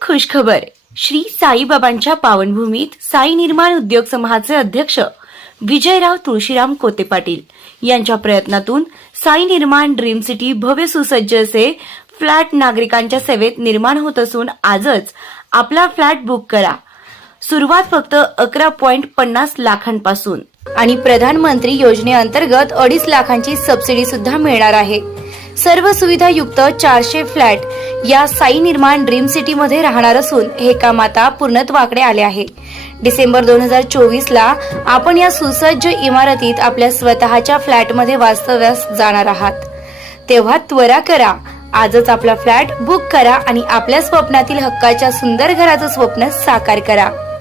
खुशखबर श्री साईबाबांच्या पावनभूमीत साई निर्माण उद्योग समूहाचे अध्यक्ष विजयराव तुळशीराम कोते पाटील यांच्या प्रयत्नातून साई निर्माण ड्रीम सिटी भव्य सुसज्ज असे फ्लॅट नागरिकांच्या सेवेत निर्माण होत असून आजच आपला फ्लॅट बुक करा। सुरुवात फक्त 11.50 लाखांपासून आणि प्रधानमंत्री योजनेअंतर्गत 2.5 लाखांची सबसिडी सुद्धा मिळणार आहे। सर्व सुविधा युक्त 400 फ्लॅट या साई निर्माण ड्रीम सिटी मध्ये राहणार असून हे काम आता पूर्णत्वाकडे आले आहे। डिसेंबर 2024 ला आपण या सुसज्ज इमारतीत आपल्या स्वतःच्या फ्लॅट मध्ये वास्तव्यास जाणार आहात। तेव्हा त्वरा करा, आजच आपला फ्लॅट बुक करा आणि आपल्या स्वप्नातील हक्काच्या सुंदर घराचं स्वप्न साकार करा।